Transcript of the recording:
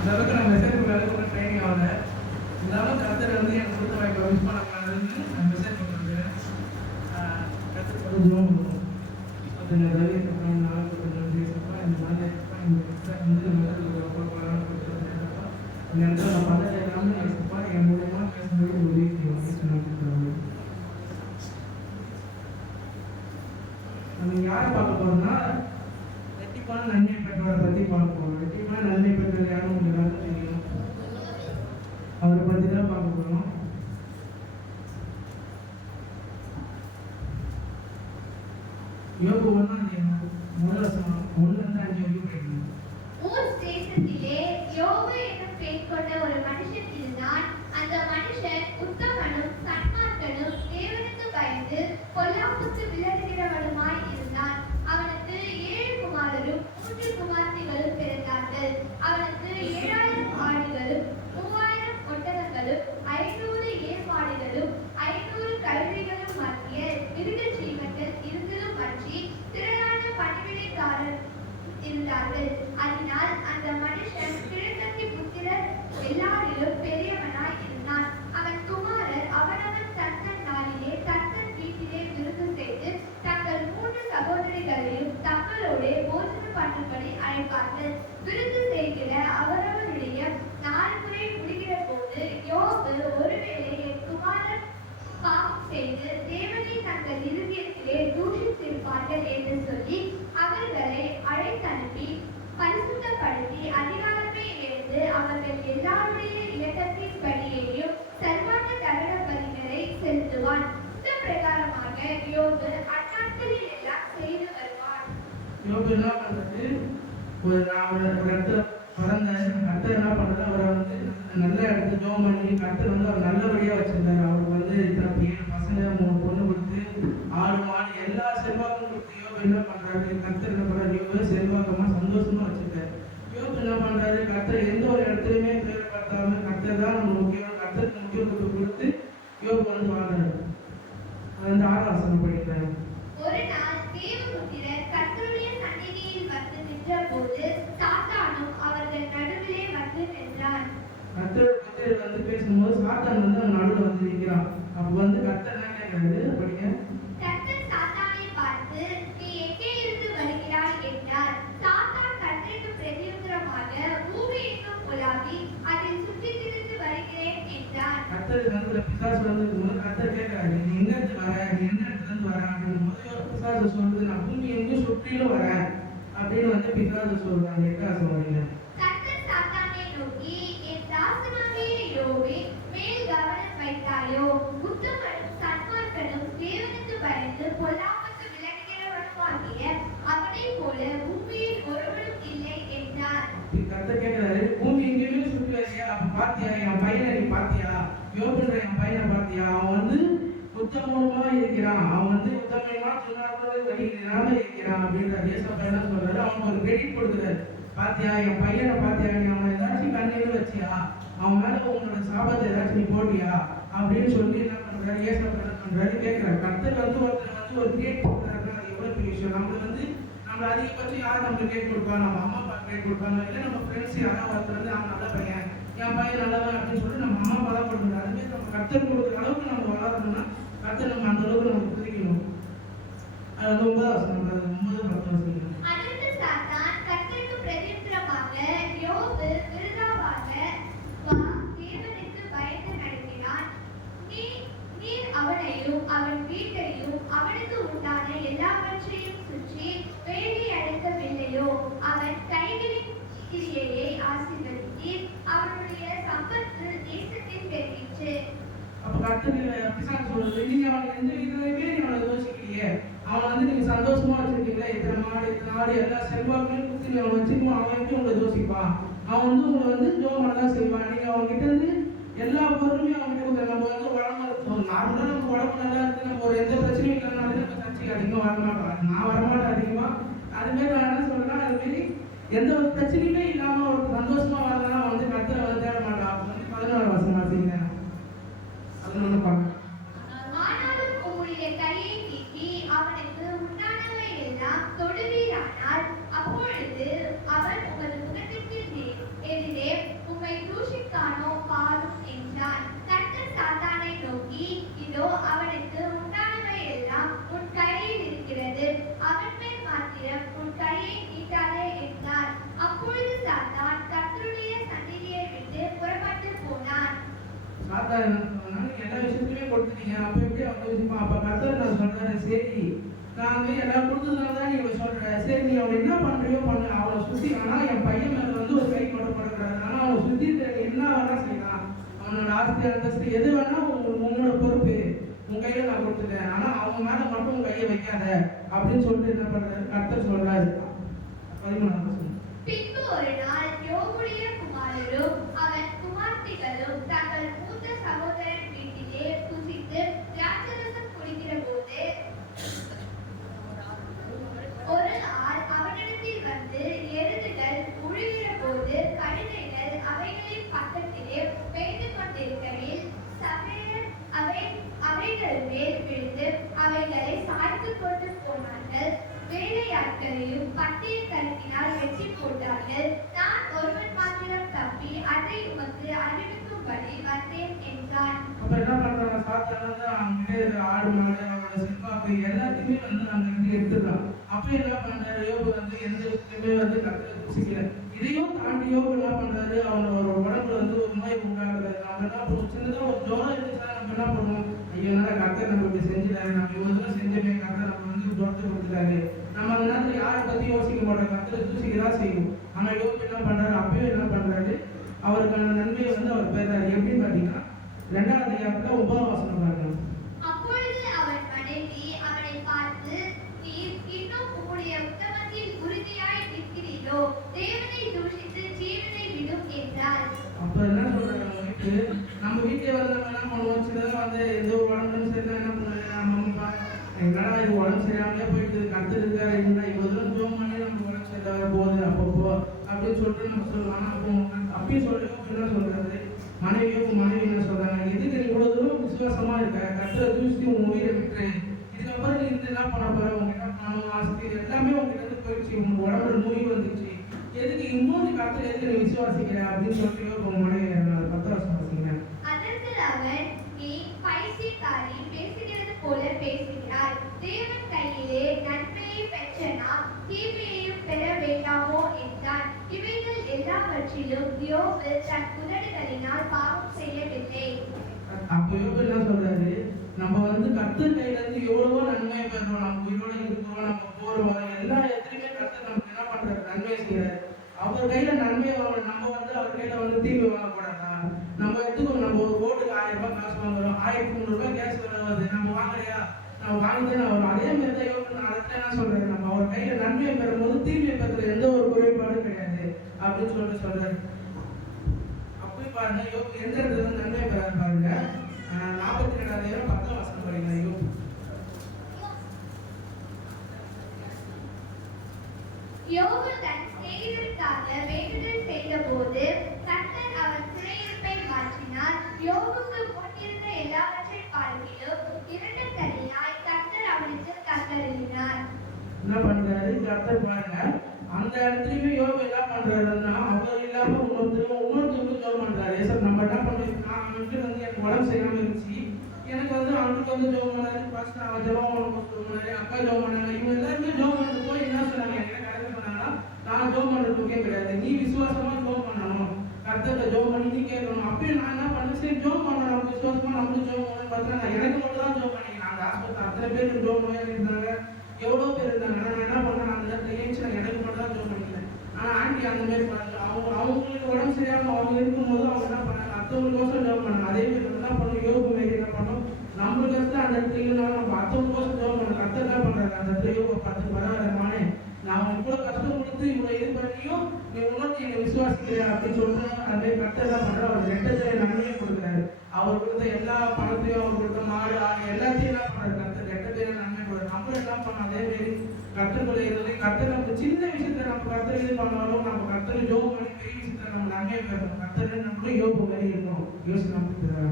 இந்த அளவுக்கு நான் மெசேஜ் பண்ணுறதுக்கு ஒரு ட்ரைனிங் ஆகல. இருந்தாலும் கருத்தர் வந்து எனக்கு கொடுத்த வாய்ப்பை யூஸ் பண்ணக்கூடாதுன்னு நான் மெசேஜ் பண்ணுறேன். கருத்து ஜோம் பண்ணுவோம். அது நிறைய நாளுக்கு நன்றி ஏசப்பா. இந்த நாள் ஏசப்பா இந்த எக்ஸாம் வந்து நல்ல கொடுத்துருந்தேன்ப்பா. இந்த இடத்துல நான் பண்ண எல்லாமே ஏசப்பா என் மூலயமா பேசும்போது உதவி செய்வாங்க. நம்ம யாரை பார்க்க போறோம்னா ரெட்டிப்பான நன்மை பெற்றவரை பற்றி பார்க்க போறோம். ரெட்டிப்பான நன்மை பெற்றவர் யாரும் உங்களுக்கு எல்லாருக்கும் தெரியும். அவரை பற்றி தான் பார்க்க போறோம். யோபு 1:5 படிக்கணும். ஊர் தேசத்திலே யோபு என்னும் பெயர் கொண்ட ஒரு மனுஷன் இருந்தான். அந்த மனுஷன் உத்தமனும் சன்மார்க்கனும் தேவனுக்கு பயந்து பொல்லாப்புக்கு விலகுகிறவனுமாய் இருந்தான். அவனுக்கு 7 குமாரரும் 3 குமார்த்திகளும் பிறந்தார்கள். அவனுக்கு 7000 ஆடுகளும் 3000 ஒட்டகங்களும் 500 ஏர்மாடுகளும் 500 கழுதைகளும் ஆகிய மிருக ஜீவன்கள் இருந்ததும் பற்றி திரளான பணிவிடைக்காரர் இருந்தார்கள். அதனால் அந்த மனுஷன் கிழக்கத்தி புத்திரர் எல்லாரிலும் பெரியவனாய் இருந்தான். அவன் குமாரர் அவனவன் தத்தன் நாளிலே தத்தன் வீட்டிலே விருந்து செய்து தங்கள் 3 சகோதரிகளையும் தங்களோட போஜனம் பண்ணும்படி அழைப்பார்கள். விருந்து செய்கிற அவரவருடைய 4 முறை முடிகிற போது யோபு ஒருவேளை என் குமாரர் பாவம் செய்து தேவனை தங்கள் இருதயத்திலே தூஷித்திருப்பார்கள் என்று சொல்லி அவர்களை அழைத்தனுப்பி பரிசுத்தப்படுத்தி அதிகாரத்தை இழந்து அவர்கள் எல்லாருடைய இயக்கத்தின்படியேயும் சர்வான தகன பலிகளை செலுத்துவான். இந்த பிரகாரமாக யோபு அந்நாட்களில் எல்லாம் செய்து வருவான். யோபு என்ன பண்றது? ஒரு இடத்துல பிறந்த கர்த்தர் என்ன பண்றது? அவரை வந்து நல்ல இடத்துல ஜோம் பண்ணி கர்த்தர் வந்து அவர் நல்லபடியா வச்சிருந்தாரு. அவருக்கு வந்து 7 பசங்க 3 பொண்ணு கொடுத்து 6 மாடு எல்லா செல்வாக்கும் கொடுத்து யோபு என்ன பண்றாரு? கர்த்தர் என்ன பண்றாரு? யோபு செல்வாக்கமா சந்தோஷமா வச்சிருக்காரு. யோபு என்ன பண்றாரு? கர்த்தர் எந்த ஒரு இடத்துலயுமே தேவைப்படுத்தாம கர்த்தர் தான் நம்ம முக்கியம், கர்த்தருக்கு முக்கியத்துவம் கொடுத்து யோபு வந்து வாழ்றாரு. அந்த 6 வசனம் படிக்கிறாரு. ஒரு நாள் தேவபுத்திரர் கர்த்தருடைய சந்நிதியில் வந்து நின்றபோது சாத்தானும் அவர்கள் நடுவிலே வந்து நின்றான். கர்த்தர் வந்து பேசும்போது சாத்தான் வந்து அவன் நடுவில் வந்து நிற்கிறான். அப்போ வந்து கர்த்தர் என்ன கேட்கிறாரு? படிங்க. கர்த்தர் சாத்தானை பார்த்து நீ எங்கே இருந்து வருகிறாய் என்றார். சாத்தான் கர்த்தருக்கு பிரதியுத்தரமாக பூமி எங்கும் உலாவி அதில் சுற்றித் திரிந்து வருகிறேன் என்றார். கர்த்தர் வந்து பிசாசு வந்து கர்த்தர் கேட்கிறாரு, நீ எங்க இருந்து வர, நீ என்ன இடத்துல இருந்து வர அப்படின்னு போது பிசாசு சொல்றது, நான் பூமி எங்கேயும் சுற்றிலும் வரேன் அப்படின்னு வந்து பிசாசு சொல்றாங்க. எட்டா சொல்றீங்க. கர்த்தர் சாத்தானை நோக்கி என் தாசனாகிய யோபே மேல் கவனம் வைத்தாயோ? உத்தமனும் சன்மார்க்கனும் தேவனுக்கு பயந்து பொல்லாப்புக்கு விலகுகிறவனுமாகிய அவனைப் போல பூமியில் ஒருவனும் இல்லை என்றார். கர்த்தர் கேட்கிறாரு, பூமி எங்கேயுமே சுற்றி வரையா? அப்ப பாத்தியா என் பையனை? நீ பாத்தியா? யோபுன்ற என் பையனை பாத்தியா? அவன் வந்து உத்தமமா இருக்கிறான், அவன் வந்து உத்தமமா வழியில்லாம இருக்கிறான் அப்படின்ற ஏசப்பா என்ன சொல்றாரு? அவனுக்கு ஒரு கிரெடிட் கொடுக்குறாரு. பாத்தியா என் பையனை பாத்தியா? நீ அவனை ஏதாச்சும் கண்ணீர் வச்சியா? அவன் மேல உங்களோட சாபத்தை ஏதாச்சும் நீ போட்டியா அப்படின்னு சொல்லி என்ன பண்றாரு? ஏசப்பா என்ன பண்றாரு? கேட்கிறாரு. கர்த்தர் வந்து ஒருத்தர் வந்து ஒரு கிரெடிட் கொடுக்குறாருன்னா அது எவ்வளவு பெரிய விஷயம். நம்மள வந்து நம்ம அதிகபட்சம் யார் நம்மளுக்கு கேட் கொடுப்பாங்க? நம்ம அம்மா அப்பா கேட் கொடுப்பாங்க, இல்லை நம்ம ஃப்ரெண்ட்ஸ் யாராவது ஒருத்தர் வந்து நான் நல்ல பையன், என் பையன் நல்லவன் அப்படின்னு சொல்லி நம்ம அம்மா அப்பா தான் கொடுக்குறாங்க. அதுமாதிரி நம்ம கர்த்தர் கொடுக்குற அளவுக்கு நம்ம வளரணும்னா கர்த்தர் நம்ம அந்த அளவுக்கு நம்ம புரிக்கணும். அது வந்து 9 வசனம், 9 10 வசனம். அதற்கு சாத்தான் கர்த்தருக்கு பிரதியுத்தரமாக யோபு விருதாவாக வா, தேவனுக்கு பயந்து நடக்கிறான். நீர் அவனையும் அவன் வீட்டையும் அவனுக்கு உண்டான எல்லாவற்றையும் சுற்றி வேலி அடைக்கவில்லையோ? அவன் கைகளின் கிரியையை ஆசீர்வதித்தீர், அவனுடைய சம்பத்து தேசத்தில் பெருகிற்று. அப்ப கர்த்தர் பிசாசு சொல்றது, நீங்க அவனுக்கு எந்த இதுலயுமே நீ அவனை யோசிக்கலையே, அவனை வந்து நீங்க சந்தோஷமா வச்சிருக்கீங்களா? இத்தனை மாடு இத்தனை ஆடு எல்லா செல்வாக்கையும் கொடுத்து நீ அவனை வச்சிருக்கோம், அவன் எப்படி உங்களை யோசிப்பான்? அவன் வந்து உங்களை வந்து ஜோம் தான் செய்வான். நீங்க அவன்கிட்ட இருந்து எல்லா பொருளுமே அவன்கிட்ட கொடுக்குற. நம்ம வந்து உடம்பு நார்மலா நம்ம உடம்பு நல்லா இருக்கு, நம்ம ஒரு எந்த பிரச்சனையும் இல்லைனாலும் நம்ம சர்ச்சைக்கு அதிகமாக வரமாட்டோம். நான் வரமாட்டேன் அதிகமா. அதுமாரி நான் என்ன சொல்றேன்னா, அதுமாரி எந்த ஒரு பிரச்சனையுமே இல்லாம ஒரு சந்தோஷமா வரலாம் வந்து கர்த்தரை வந்து தேட மாட்டான். அப்போ வந்து 11 வசனம் வாசிங்க. அது ஒன்று பார்க்க. ஆனாலும் உம்முடைய கையை நீட்டி அவனுக்கு உண்டானவை எல்லாம் தொடுவீரானால் அப்பொழுது அவன் உமது முகத்திற்கு எதிரே ரெண்டாவது என்ன சொன்னா, எல்லா விஷயத்துலையுமே கொடுத்துட்டீங்க, அப்போ எப்படி அவங்க விஷயமா? அப்போ கர்த்தர் நான் சொல்றேன், சரி நான் வந்து எல்லாம் கொடுத்ததுனால தான் நீ இவ்வளோ சொல்ற, சரி நீ அவனை என்ன பண்றியோ பண்ணு, அவளை சுற்றி. ஆனால் என் பையன் மேலே வந்து ஒரு கை மட்டும் படக்கூடாது. ஆனால் அவனை சுற்றி என்ன வேணா செய்யலாம், அவனோட ஆஸ்தி அந்தஸ்து எது வேணா உன்னோட பொறுப்பு, உன் கையில நான் கொடுத்துட்டேன், ஆனால் அவங்க மேலே மட்டும் உன் கையை வைக்காத அப்படின்னு சொல்லிட்டு என்ன பண்றாரு கர்த்தர் சொல்றாரு. 13 பின்பு ஒரு நாள் யோபுடைய குமாரரும் அவன் குமார்த்திகளும் தங்கள் மூத்த சகோதரன் வீட்டிலே புசித்து திராட்சரசம் குடிக்கிற போது ஒரு ஆள் அவனிடத்தில் வந்து, எருதுகள் உழுகிற போது கழுதைகள் அவைகளின் பக்கத்திலே பெய்து கொண்டிருக்கையில் சபையர் அவைகள் மேல் விழுந்து அவைகளை சாய்த்து கொண்டு போனார்கள். வேலையாட்களையும் பட்டய கருத்தினால் வெட்டி போட்டார்கள். நான் ஒருவன் மாத்திரம் தப்பி அதை உமக்கு அறிவிக்கும்படி வந்தேன் என்றான். அப்ப என்ன பண்றாங்க? சாத்தானது அவங்க ஆடு மாடு அவரோட செல்வாக்கு எல்லாத்தையுமே வந்து அங்க இருந்து எடுத்துடுறான். அப்ப என்ன பண்றாரு? யோபு வந்து எந்த விஷயத்தையுமே வந்து கர்த்தரை தூசிக்கல. இதையும் தாண்டி யோபு என்ன பண்றாரு? அவனோட உடம்புல வந்து ஒரு நோய் உண்டாகுறது. நம்ம என்ன பண்ணுவோம்? சின்னதா ஒரு ஜுரம் இருந்துச்சுன்னா நம்ம என்ன பண்ணுவோம்? ஐயோ என்னடா கர்த்தர் நம்ம இப்படி செஞ்சுட்டாரு, நம்ம இவ்வளவு தூரம் செஞ்சமே, கர்த்தர் நம்ம வந்து ஜுரத்தை கொடுத்துட்டாரு. நம்ம அந்த நேரத்துல யாரை பத்தி யோசிக்க மாட்டோம், கர்த்தரை தூசிக்கதான் செய்வோம். ஆனா யோபு என்ன பண்றாரு? அப்பயும் என்ன பண்றாரு? அவருக்கான நன்மையை வந்து அவர் பெறாரு. எப்படின்னு பாத்தீங்கன்னா 2ஆம் அதிகாரத்துல 9ஆம் வசனம் பாருங்க. அப்பொழுது அவன் மனைவி அவனை பார்த்து, நீர் இன்னும் உம்முடைய உத்தமத்தில் உறுதியாய் நிற்கிறீரோ, தேவனை தூஷித்து ஜீவனை விடும் என்றார். அப்ப என்ன சொல்றாங்க? நம்ம வீட்டுல வந்து நம்ம என்ன பண்ணுவோம்? சின்னதா வந்து ஏதோ உடம்பு சரியில்லை என்ன பண்ணுவாங்க? நம்ம அம்மா என்னடா இது உடம்பு சரியாமலே போயிட்டு கர்த்தர் இருக்காரு, என்ன இவ்வளவு தூரம் ஜோம் பண்ணி நம்ம உடம்பு சரியில்லாத போகுது அப்பப்போ அப்படின்னு சொல்லிட்டு நம்ம சொல்லுவோம். ஆனா அப்பயும் சொல்லிட்டு என்ன சொல்றாரு? மனைவி என்ன சொல்றாங்க? எதுக்கு நீ இவ்வளவு தூரம் விசுவாசமா இருக்க? கர்த்தரை தூசி உன் உயிரை விட்டு இதுக்கப்புறம் நீ இருந்து என்ன பண்ண போற? உங்ககிட்ட பணம் ஆஸ்தி எல்லாமே உங்ககிட்ட இருந்து போயிடுச்சு, உங்க உடம்புல நோய் வந்துச்சு, எதுக்கு இன்னும் நீ கர்த்தரை எதுக்கு நீ விசுவாசிக்கிற அப்படின்னு சொல்லிட்டு உங்க மனைவி 10 வருஷம் வசீங்க. அதற்கு அவன், நீ பைத்தியக்காரி, பேசுகிறது போல பேசுகிறாய். தேவன் கையிலே நன்மையை பெற்ற நாம் தீமையையும் பெற வேண்டாமோ என்றான். இவைகள் எல்லாவற்றிலும் யோபு தன் உதடுகளினால் பாவம் செய்யவில்லை. அப்போ யோபு என்ன சொல்றாரு? நம்ம வந்து கர்த்தர் கையில இருந்து எவ்வளவோ நன்மை பெறோம், நம்ம உயிரோட இருக்கிறோம், நம்ம போறோம், எல்லா இடத்துலயுமே கர்த்தர் நமக்கு என்ன பண்றாரு? நன்மை செய்யறாரு. அவர் கையில நன்மை வாங்கணும், நம்ம வந்து அவர் கையில வந்து தீமை வாங்கக்கூடாதா? நம்ம எடுத்துக்கோ, நம்ம ஒரு ஓட்டுக்கு 1000 ரூபாய் காசு வாங்குறோம், 1300 ரூபாய் கேஸ் வருது, நம்ம வாங்கலையா? நம்ம வாங்கிதான் ஆகணும். அதே மாதிரி தான் யோபு இடத்துல என்ன சொல்றாரு? நம்ம அவர் கையில நன்மையை பெறும்போது தீமையை பெறதுல எந்த ஒரு குறைபாடும் கிடையாது அப்படின்னு சொல்லிட்டு சொல்றாரு. அப்படி பாருங்க யோபு எந்த இடத்துல வந்து நன்மையை பெறாரு பாருங்க. 42 10 வசனம் படிங்க. யோபு தன் சிநேகிதருக்காக வேண்டுதல் செய்தபோது கர்த்தர் அவன் சிறையிருப்பை மாற்றினார். யோபுக்கு முன்னிருந்த எல்லாவற்றை பார்க்கிலும் 2 தனியாய் கர்த்தர் அவனுக்கு கட்டளையிட்டார். என்ன பண்றாரு கர்த்தர் பாருங்க? அந்த இடத்துலயுமே யோபு என்ன பண்றாருன்னா, அவர் இல்லாம இன்னொருத்தரும் ஜோம் பண்றாரு. சார் நம்ம என்ன பண்றோம்? நான் அவனுக்கு வந்து எனக்கு உடம்பு சரியாம இருந்துச்சு, எனக்கு வந்து அவனுக்கு வந்து ஜோம் பண்ணாரு, ஃபர்ஸ்ட் அவன் ஜெபம் பண்ணாரு, அக்கா ஜோம் பண்ணாங்க, இவங்க எல்லாருமே ஜோம் பண்ணிட்டு போய் என்ன சொன்னாங்க? என்ன கரெக்ட் பண்ணாங்கன்னா, நான் ஜோம் பண்றதுக்கே கிடையாது, நீ விசுவாசமா ஜோம் பண்ணணும், கர்த்தர்ட்ட ஜோம் பண்ணி நீ கேட்கணும். அப்பயே நான் என்ன பண்ணேன்? சரி ஜோம் பண்ணணும், நம்ம விசுவாசமா நம்மளும் ஜோம் பண்ணணும்னு பார்த்தா நான் எனக்கு மட்டும் தான் ஜோம் பண்ணிக்கிறேன். அந்த ஆஸ்பத்திரி அத்தனை பேருக்கு ஜோம் பண்ணி இருந்தாங்க, எவ்வளோ பேர் இருந்தாங்க. நான் என்ன பண்ணேன்? அந்த நேரத்தில் ஏஞ்சி நான் எனக்கு மட்டும் தான் ஜோம் பண்ணிக்கிறேன். ஆனால் ஆண்டி அந்த மாதிரி பண்ணாங்க. அவங்களுக்கு உடம்பு சரியாம அவங்க இருக்கும்போது அவங்க என்ன பண்ணாங்க? அடுத்தவங்களுக்கோசம் ஜோம் பண்ணாங்க. அதே மாதிரி என்ன பண்ணும்? யோபு மாரி என்ன பண்ணோம்? நம்மளுக்கு இடத்துல அந்த இடத்துல இல்லைனாலும் நம்ம அடுத்தவங்களுக்கோசம் ஜோம் பண்ண கர்த்தர் என்ன பண்றாங்க? அந்த இடத்துல யோபு பார்த்து பரவாயில்லமானே, நான் அவங்க கூட கஷ்டம் கொடுத்து இவ்வளோ இது பண்ணியும் நீ உணர்த்தி என்னை விசுவாசிக்கிற அப்படின்னு சொல்லிட்டு அதே கர்த்தர் என்ன பண்றாரு? அவர் 2 நன்மையை கொடுக்குறாரு. அவர் கொடுத்த எல்லா பணத்தையும், அவர் கொடுத்த மாடு ஆடு எல்லாத்தையும் என்ன பண்றாரு? கர்த்தர் 2 நன்மை கொடுக்குறாரு. நம்மளும் என்ன பண்ணோம்? அதே மாதிரி கர்த்தர்களை இருந்து கர்த்தர் நம்ம சின்ன விஷயத்த நம்ம கர்த்தர் இது பண்ணாலும் நம்ம கர்த்தர் ஜோம் பண்ணி பெரிய விஷயத்த நம்ம நன்மையை பெறணும். கர்த்தர் நம்மளும் யோபு மாதிரி இருக்கணும். யோசிச்சு நம்ம